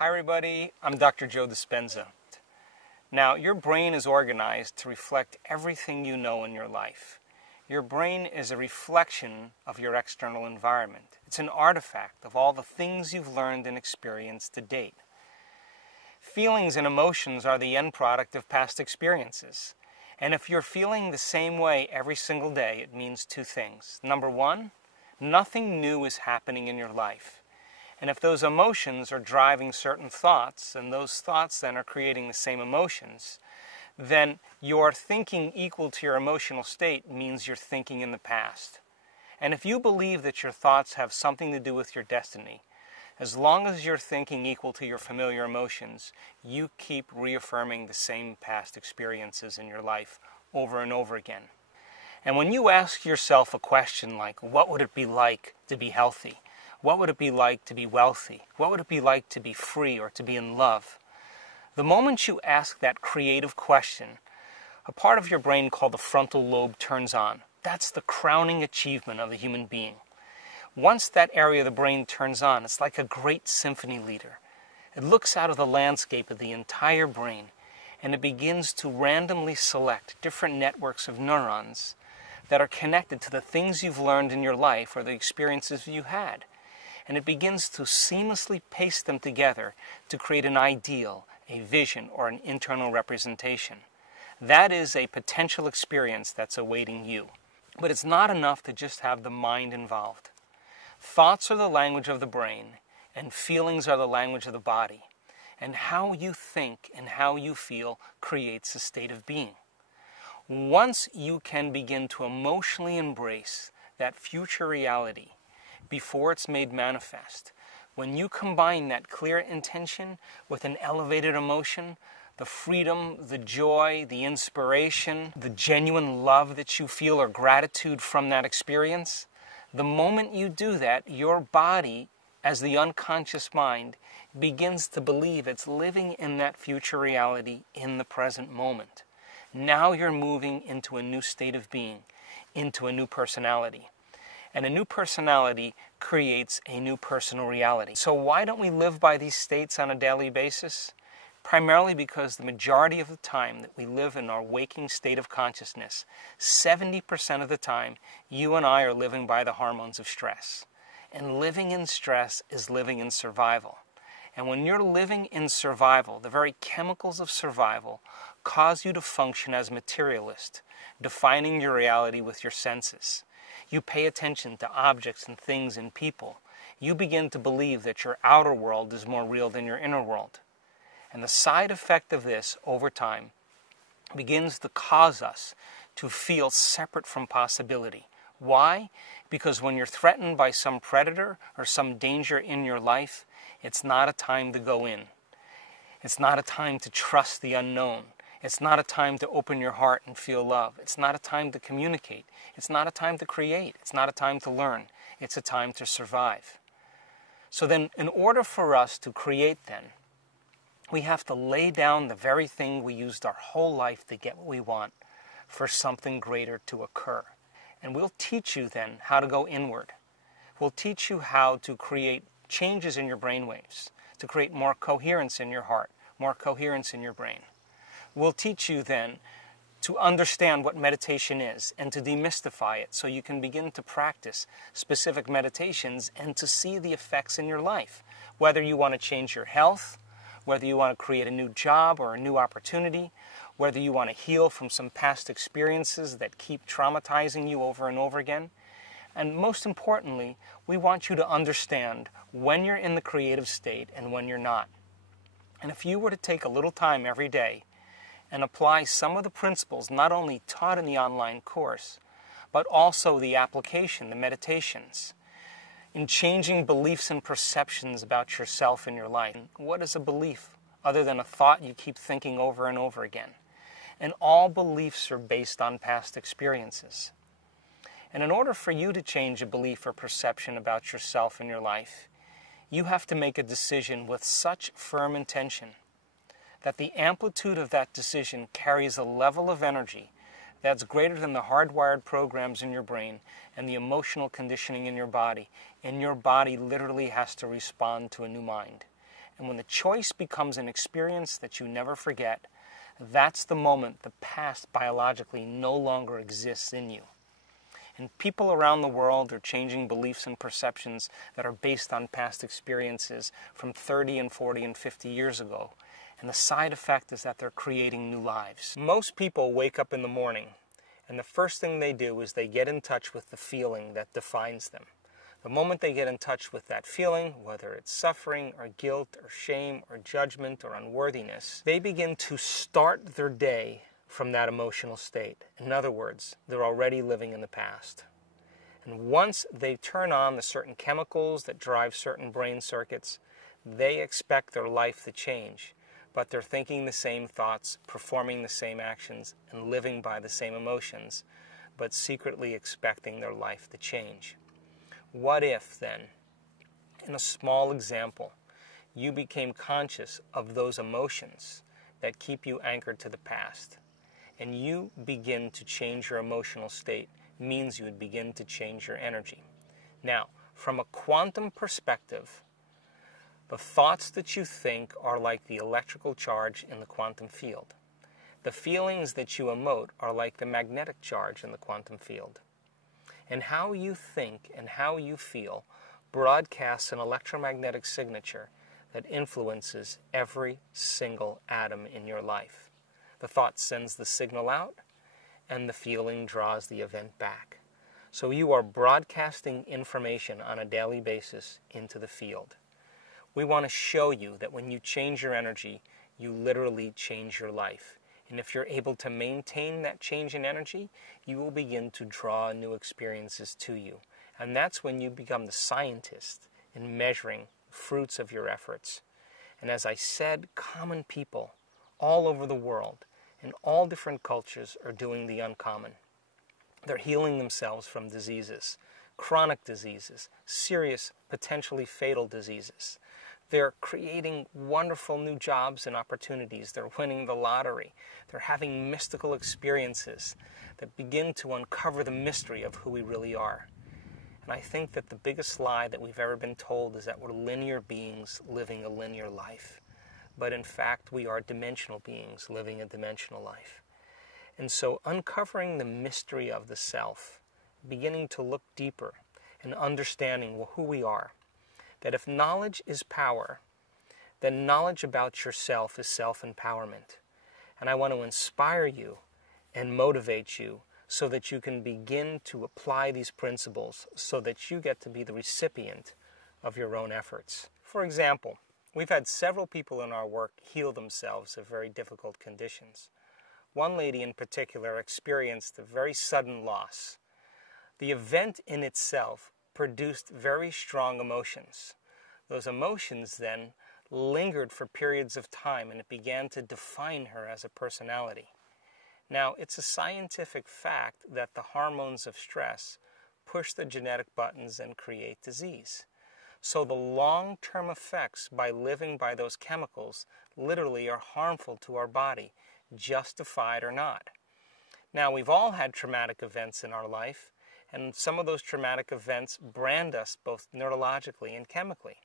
Hi everybody, I'm Dr. Joe Dispenza. Now, your brain is organized to reflect everything you know in your life. Your brain is a reflection of your external environment. It's an artifact of all the things you've learned and experienced to date. Feelings and emotions are the end product of past experiences. And if you're feeling the same way every single day, it means two things. Number one, nothing new is happening in your life. And if those emotions are driving certain thoughts, and those thoughts then are creating the same emotions, then your thinking equal to your emotional state means you're thinking in the past. And if you believe that your thoughts have something to do with your destiny, as long as you're thinking equal to your familiar emotions, you keep reaffirming the same past experiences in your life over and over again. And when you ask yourself a question like, what would it be like to be healthy? What would it be like to be wealthy? What would it be like to be free or to be in love? The moment you ask that creative question, a part of your brain called the frontal lobe turns on. That's the crowning achievement of the human being. Once that area of the brain turns on, it's like a great symphony leader. It looks out of the landscape of the entire brain, and it begins to randomly select different networks of neurons that are connected to the things you've learned in your life or the experiences you had. And it begins to seamlessly paste them together to create an ideal, a vision, or an internal representation. That is a potential experience that's awaiting you. But it's not enough to just have the mind involved. Thoughts are the language of the brain, and feelings are the language of the body. And how you think and how you feel creates a state of being. Once you can begin to emotionally embrace that future reality, before it's made manifest, when you combine that clear intention with an elevated emotion, the freedom, the joy, the inspiration, the genuine love that you feel or gratitude from that experience, the moment you do that, your body, as the unconscious mind, begins to believe it's living in that future reality in the present moment. Now you're moving into a new state of being, into a new personality. And a new personality creates a new personal reality. So why don't we live by these states on a daily basis? Primarily because the majority of the time that we live in our waking state of consciousness, 70% of the time, you and I are living by the hormones of stress. And living in stress is living in survival. And when you're living in survival, the very chemicals of survival cause you to function as materialist, defining your reality with your senses. You pay attention to objects and things and people. You begin to believe that your outer world is more real than your inner world. And the side effect of this, over time, begins to cause us to feel separate from possibility. Why? Because when you're threatened by some predator or some danger in your life, it's not a time to go in. It's not a time to trust the unknown. It's not a time to open your heart and feel love. It's not a time to communicate. It's not a time to create. It's not a time to learn. It's a time to survive. So then, in order for us to create then, we have to lay down the very thing we used our whole life to get what we want for something greater to occur. And we'll teach you then how to go inward. We'll teach you how to create changes in your brain waves, to create more coherence in your heart, more coherence in your brain. We'll teach you then to understand what meditation is and to demystify it so you can begin to practice specific meditations and to see the effects in your life. Whether you want to change your health, whether you want to create a new job or a new opportunity, whether you want to heal from some past experiences that keep traumatizing you over and over again. And most importantly, we want you to understand when you're in the creative state and when you're not. And if you were to take a little time every day and apply some of the principles not only taught in the online course, but also the application, the meditations, in changing beliefs and perceptions about yourself and your life. What is a belief other than a thought you keep thinking over and over again? And all beliefs are based on past experiences. And in order for you to change a belief or perception about yourself and your life, you have to make a decision with such firm intention that the amplitude of that decision carries a level of energy that's greater than the hardwired programs in your brain and the emotional conditioning in your body. And your body literally has to respond to a new mind. And when the choice becomes an experience that you never forget, that's the moment the past biologically no longer exists in you. And people around the world are changing beliefs and perceptions that are based on past experiences from 30 and 40 and 50 years ago. And the side effect is that they're creating new lives. Most people wake up in the morning, and the first thing they do is they get in touch with the feeling that defines them. The moment they get in touch with that feeling, whether it's suffering or guilt or shame or judgment or unworthiness, they begin to start their day from that emotional state. In other words, they're already living in the past. And once they turn on the certain chemicals that drive certain brain circuits, they expect their life to change. But they're thinking the same thoughts, performing the same actions, and living by the same emotions, but secretly expecting their life to change. What if, then, in a small example, you became conscious of those emotions that keep you anchored to the past, and you begin to change your emotional state, means you would begin to change your energy. Now, from a quantum perspective, the thoughts that you think are like the electrical charge in the quantum field. The feelings that you emote are like the magnetic charge in the quantum field. And how you think and how you feel broadcasts an electromagnetic signature that influences every single atom in your life. The thought sends the signal out, and the feeling draws the event back. So you are broadcasting information on a daily basis into the field. We want to show you that when you change your energy, you literally change your life. And if you're able to maintain that change in energy, you will begin to draw new experiences to you. And that's when you become the scientist in measuring fruits of your efforts. And as I said, common people all over the world, in all different cultures, are doing the uncommon. They're healing themselves from diseases, chronic diseases, serious, potentially fatal diseases. They're creating wonderful new jobs and opportunities. They're winning the lottery. They're having mystical experiences that begin to uncover the mystery of who we really are. And I think that the biggest lie that we've ever been told is that we're linear beings living a linear life. But in fact, we are dimensional beings living a dimensional life. And so uncovering the mystery of the self, beginning to look deeper and understanding who we are, that if knowledge is power, then knowledge about yourself is self-empowerment. And I want to inspire you and motivate you so that you can begin to apply these principles so that you get to be the recipient of your own efforts. For example, we've had several people in our work heal themselves of very difficult conditions. One lady in particular experienced a very sudden loss. The event in itself produced very strong emotions. Those emotions then lingered for periods of time, and it began to define her as a personality. Now, it's a scientific fact that the hormones of stress push the genetic buttons and create disease. So the long-term effects by living by those chemicals literally are harmful to our body, justified or not. Now, we've all had traumatic events in our life, and some of those traumatic events brand us both neurologically and chemically.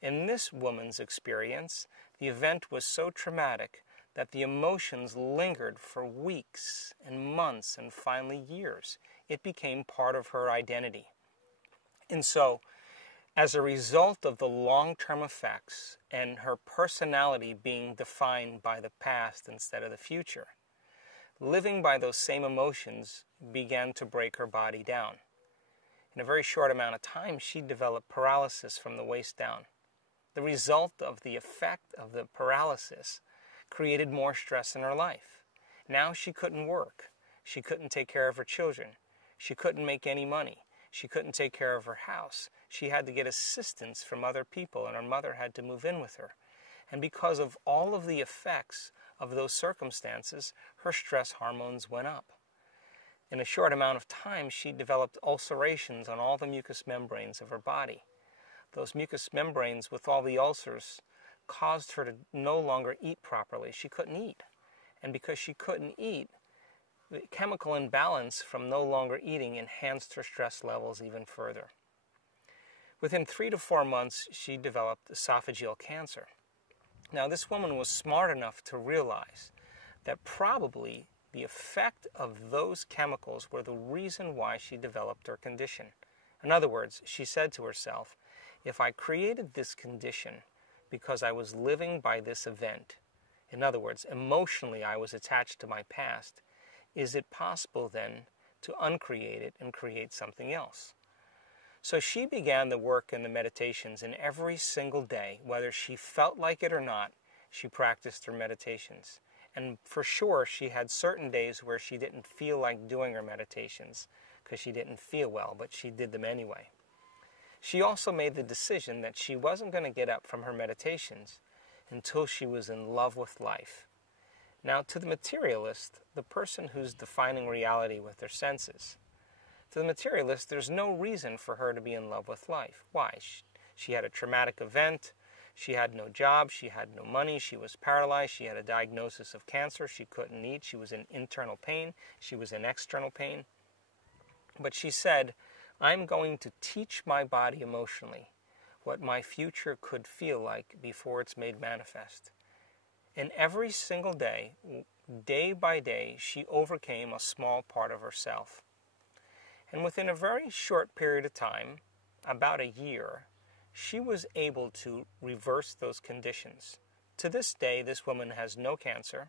In this woman's experience, the event was so traumatic that the emotions lingered for weeks and months and finally years. It became part of her identity. And so, as a result of the long-term effects and her personality being defined by the past instead of the future, living by those same emotions began to break her body down. In a very short amount of time, she developed paralysis from the waist down. The result of the effect of the paralysis created more stress in her life. Now she couldn't work. She couldn't take care of her children. She couldn't make any money. She couldn't take care of her house. She had to get assistance from other people, and her mother had to move in with her. And because of all of the effects of those circumstances, her stress hormones went up. In a short amount of time, she developed ulcerations on all the mucous membranes of her body. Those mucous membranes with all the ulcers caused her to no longer eat properly. She couldn't eat. And because she couldn't eat, the chemical imbalance from no longer eating enhanced her stress levels even further. Within 3 to 4 months, she developed esophageal cancer. Now, this woman was smart enough to realize that probably the effect of those chemicals were the reason why she developed her condition. In other words, she said to herself, if I created this condition because I was living by this event, in other words, emotionally I was attached to my past, is it possible then to uncreate it and create something else? So she began the work and the meditations, and every single day, whether she felt like it or not, she practiced her meditations. And for sure, she had certain days where she didn't feel like doing her meditations because she didn't feel well, but she did them anyway. She also made the decision that she wasn't going to get up from her meditations until she was in love with life. Now, to the materialist, the person who's defining reality with their senses, to the materialist, there's no reason for her to be in love with life. Why? She had a traumatic event. She had no job. She had no money. She was paralyzed. She had a diagnosis of cancer. She couldn't eat. She was in internal pain. She was in external pain. But she said, I'm going to teach my body emotionally what my future could feel like before it's made manifest. And every single day, day by day, she overcame a small part of herself. And within a very short period of time, about a year, she was able to reverse those conditions. To this day, this woman has no cancer.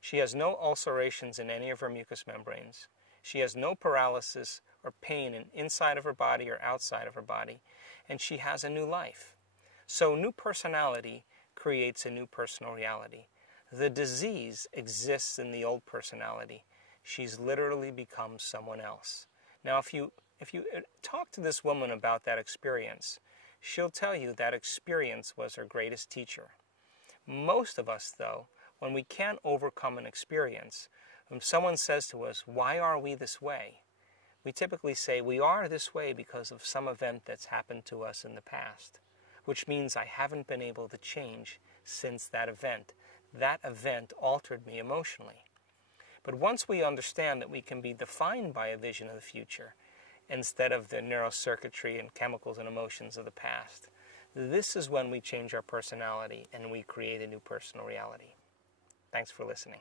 She has no ulcerations in any of her mucous membranes. She has no paralysis or pain inside of her body or outside of her body. And she has a new life. So new personality creates a new personal reality. The disease exists in the old personality. She's literally become someone else. Now, if you talk to this woman about that experience, she'll tell you that experience was her greatest teacher. Most of us, though, when we can't overcome an experience, when someone says to us, why are we this way? We typically say, we are this way because of some event that's happened to us in the past, which means I haven't been able to change since that event. That event altered me emotionally. But once we understand that we can be defined by a vision of the future instead of the neurocircuitry and chemicals and emotions of the past, this is when we change our personality and we create a new personal reality. Thanks for listening.